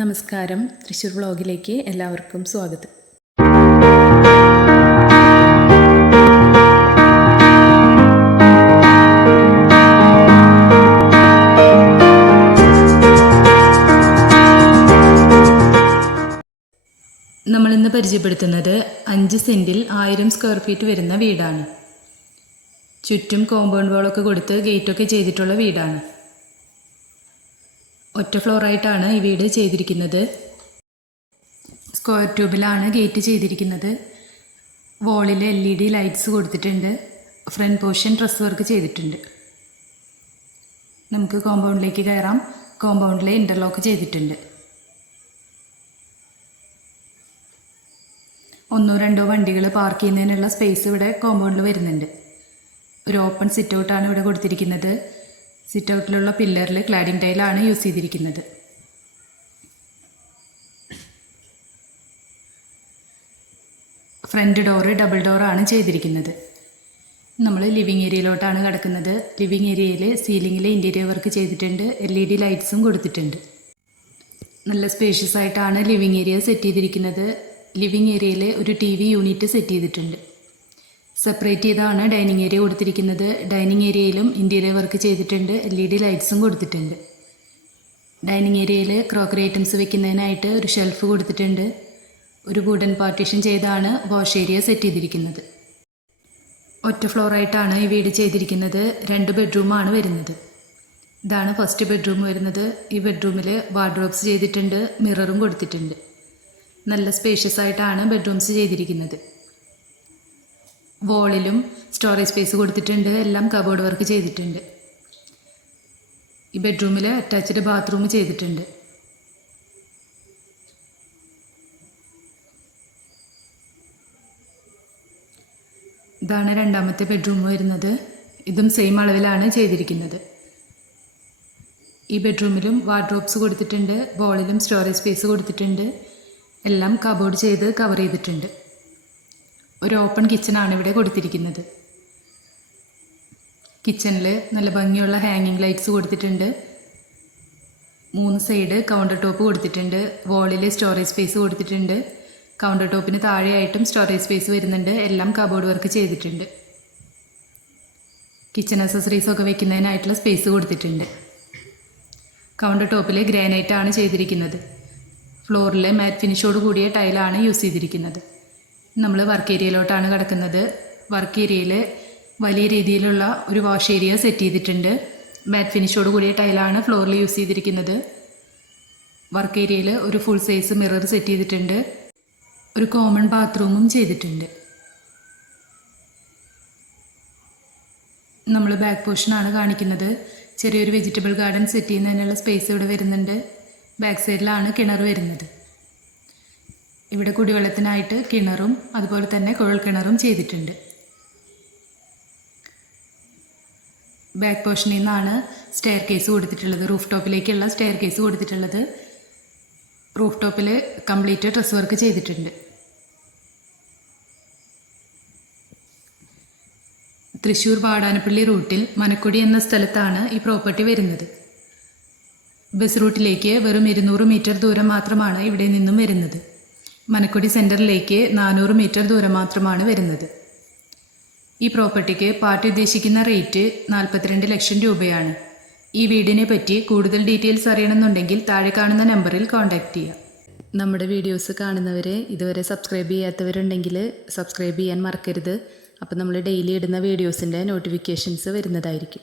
നമസ്കാരം. തൃശ്ശൂർ വ്ളോഗിലേക്ക് എല്ലാവർക്കും സ്വാഗതം. നമ്മളിന്ന് പരിചയപ്പെടുത്തുന്നത് അഞ്ച് സെന്റിൽ ആയിരം സ്ക്വയർ ഫീറ്റ് വരുന്ന വീടാണ്. ചുറ്റും കോമ്പൗണ്ട് വാളൊക്കെ കൊടുത്ത് ഗേറ്റൊക്കെ ചെയ്തിട്ടുള്ള വീടാണ്. ഒറ്റ ഫ്ലോറായിട്ടാണ് ഈ വീട് ചെയ്തിരിക്കുന്നത്. സ്ക്വയർ ട്യൂബിലാണ് ഗേറ്റ് ചെയ്തിരിക്കുന്നത്. വോളിൽ എൽ ഇ ഡി ലൈറ്റ്സ് കൊടുത്തിട്ടുണ്ട്. ഫ്രണ്ട് പോർഷൻ ഡ്രസ് വർക്ക് ചെയ്തിട്ടുണ്ട്. നമുക്ക് കോമ്പൗണ്ടിലേക്ക് കയറാം. കോമ്പൗണ്ടിലെ ഇന്റർലോക്ക് ചെയ്തിട്ടുണ്ട്. ഒന്നോ രണ്ടോ വണ്ടികൾ പാർക്ക് ചെയ്യുന്നതിനുള്ള സ്പേസ് ഇവിടെ കോമ്പൗണ്ടിൽ വരുന്നുണ്ട്. ഒരു ഓപ്പൺ സിറ്റ് ഔട്ടാണ് ഇവിടെ കൊടുത്തിരിക്കുന്നത്. സിറ്റ് ഔട്ടിലുള്ള പില്ലറിൽ ക്ലാഡിംഗ് ടൈലാണ് യൂസ് ചെയ്തിരിക്കുന്നത്. ഫ്രണ്ട് ഡോറ് ഡബിൾ ഡോറാണ് ചെയ്തിരിക്കുന്നത്. നമ്മൾ ലിവിങ് ഏരിയയിലോട്ടാണ് കിടക്കുന്നത്. ലിവിങ് ഏരിയയിൽ സീലിങ്ങിൽ ഇന്റീരിയർ വർക്ക് ചെയ്തിട്ടുണ്ട്. എൽ ഇ ഡി ലൈറ്റ്സും കൊടുത്തിട്ടുണ്ട്. നല്ല സ്പേഷ്യസ് ആയിട്ടാണ് ലിവിങ് ഏരിയ സെറ്റ് ചെയ്തിരിക്കുന്നത്. ലിവിങ് ഏരിയയിൽ ഒരു ടി വി യൂണിറ്റ് സെറ്റ് ചെയ്തിട്ടുണ്ട്. സെപ്പറേറ്റ് ചെയ്താണ് ഡൈനിങ് ഏരിയ കൊടുത്തിരിക്കുന്നത്. ഡൈനിങ് ഏരിയയിലും ഇന്റീരിയർ വർക്ക് ചെയ്തിട്ടുണ്ട്. എൽ ഇ ഡി ലൈറ്റ്സും കൊടുത്തിട്ടുണ്ട്. ഡൈനിങ് ഏരിയയിൽ ക്രോക്കറി ഐറ്റംസ് വെക്കുന്നതിനായിട്ട് ഒരു ഷെൽഫ് കൊടുത്തിട്ടുണ്ട്. ഒരു വുഡൻ പാർട്ടീഷൻ ചെയ്താണ് വാഷ് ഏരിയ സെറ്റ് ചെയ്തിരിക്കുന്നത്. ഒറ്റ ഫ്ലോറായിട്ടാണ് ഈ വീട് ചെയ്തിരിക്കുന്നത്. രണ്ട് ബെഡ്റൂമാണ് വരുന്നത്. ഇതാണ് ഫസ്റ്റ് ബെഡ്റൂം വരുന്നത്. ഈ ബെഡ്റൂമിൽ വാർഡ്രോബ്സ് ചെയ്തിട്ടുണ്ട്. മിററും കൊടുത്തിട്ടുണ്ട്. നല്ല സ്പേഷ്യസ് ആയിട്ടാണ് ബെഡ്റൂംസ് ചെയ്തിരിക്കുന്നത്. വോളിലും സ്റ്റോറേജ് സ്പേസ് കൊടുത്തിട്ടുണ്ട്. എല്ലാം കബോർഡ് വർക്ക് ചെയ്തിട്ടുണ്ട്. ഈ ബെഡ്റൂമിൽ അറ്റാച്ച്ഡ് ബാത്റൂം ചെയ്തിട്ടുണ്ട്. ഇതാണ് രണ്ടാമത്തെ ബെഡ്റൂം വരുന്നത്. ഇതും സെയിം അളവിലാണ് ചെയ്തിരിക്കുന്നത്. ഈ ബെഡ്റൂമിലും വാർഡ്രോബ്സ് കൊടുത്തിട്ടുണ്ട്. ബോളിലും സ്റ്റോറേജ് സ്പേസ് കൊടുത്തിട്ടുണ്ട്. എല്ലാം കബോർഡ് ചെയ്ത് കവർ ചെയ്തിട്ടുണ്ട്. ഒരു ഓപ്പൺ കിച്ചണാണ് ഇവിടെ കൊടുത്തിരിക്കുന്നത്. കിച്ചണിൽ നല്ല ഭംഗിയുള്ള ഹാങ്ങിങ് ലൈറ്റ്സ് കൊടുത്തിട്ടുണ്ട്. മൂന്ന് സൈഡ് കൗണ്ടർ ടോപ്പ് കൊടുത്തിട്ടുണ്ട്. വോളിൽ സ്റ്റോറേജ് സ്പേസ് കൊടുത്തിട്ടുണ്ട്. കൗണ്ടർ ടോപ്പിന് താഴെയായിട്ടും സ്റ്റോറേജ് സ്പേസ് വരുന്നുണ്ട്. എല്ലാം കബോർഡ് വർക്ക് ചെയ്തിട്ടുണ്ട്. കിച്ചൺ അസസറീസ് ഒക്കെ വെക്കുന്നതിനായിട്ടുള്ള സ്പേസ് കൊടുത്തിട്ടുണ്ട്. കൗണ്ടർ ടോപ്പിൽ ഗ്രാനൈറ്റ് ആണ് ചെയ്തിരിക്കുന്നത്. ഫ്ലോറിലെ മാറ്റ് ഫിനിഷോട് കൂടിയ ടൈലാണ് യൂസ് ചെയ്തിരിക്കുന്നത്. നമ്മൾ വർക്ക് ഏരിയയിലോട്ടാണ് കിടക്കുന്നത്. വർക്ക് ഏരിയയിൽ വലിയ രീതിയിലുള്ള ഒരു വാഷ് ഏരിയ സെറ്റ് ചെയ്തിട്ടുണ്ട്. മാറ്റ് ഫിനിഷോട് കൂടിയ ടൈലാണ് ഫ്ലോറിൽ യൂസ് ചെയ്തിരിക്കുന്നത്. വർക്ക് ഏരിയയിൽ ഒരു ഫുൾ സൈസ് മിറർ സെറ്റ് ചെയ്തിട്ടുണ്ട്. ഒരു കോമൺ ബാത്റൂമും ചെയ്തിട്ടുണ്ട്. നമ്മൾ ബാക്ക് പോർഷനാണ് കാണിക്കുന്നത്. ചെറിയൊരു വെജിറ്റബിൾ ഗാർഡൻ സെറ്റ് ചെയ്യുന്നതിനുള്ള സ്പേസ് ഇവിടെ വരുന്നുണ്ട്. ബാക്ക് സൈഡിലാണ് കിണർ വരുന്നത്. ഇവിടെ കുടിവെള്ളത്തിനായിട്ട് കിണറും അതുപോലെ തന്നെ കുഴൽ കിണറും ചെയ്തിട്ടുണ്ട്. ബാക്ക് പോർഷനിൽ നിന്നാണ് സ്റ്റെയർ കേസ് കൊടുത്തിട്ടുള്ളത്. റൂഫ് ടോപ്പിലേക്കുള്ള സ്റ്റെയർ കേസ് കൊടുത്തിട്ടുള്ളത്. റൂഫ് ടോപ്പിൽ കംപ്ലീറ്റ് ഡ്രസ് വർക്ക് ചെയ്തിട്ടുണ്ട്. തൃശ്ശൂർ പാടാനപ്പള്ളി റൂട്ടിൽ മനക്കുടി എന്ന സ്ഥലത്താണ് ഈ പ്രോപ്പർട്ടി വരുന്നത്. ബസ് റൂട്ടിലേക്ക് വെറും ഇരുന്നൂറ് മീറ്റർ ദൂരം മാത്രമാണ് ഇവിടെ നിന്നും വരുന്നത്. മനക്കൊടി സെന്ററിലേക്ക് നാനൂറ് മീറ്റർ ദൂരം മാത്രമാണ് വരുന്നത്. ഈ പ്രോപ്പർട്ടിക്ക് പാർട്ടി ഉദ്ദേശിക്കുന്ന റേറ്റ് നാൽപ്പത്തിരണ്ട് ലക്ഷം രൂപയാണ്. ഈ വീടിനെ പറ്റി കൂടുതൽ ഡീറ്റെയിൽസ് അറിയണമെന്നുണ്ടെങ്കിൽ താഴെ കാണുന്ന നമ്പറിൽ കോൺടാക്റ്റ് ചെയ്യാം നമ്മുടെ വീഡിയോസ് കാണുന്നവരെ ഇതുവരെ സബ്സ്ക്രൈബ് ചെയ്യാത്തവരുണ്ടെങ്കിൽ സബ്സ്ക്രൈബ് ചെയ്യാൻ മറക്കരുത്. അപ്പോൾ നമ്മൾ ഡെയിലി ഇടുന്ന വീഡിയോസിന്റെ നോട്ടിഫിക്കേഷൻസ് വരുന്നതായിരിക്കും.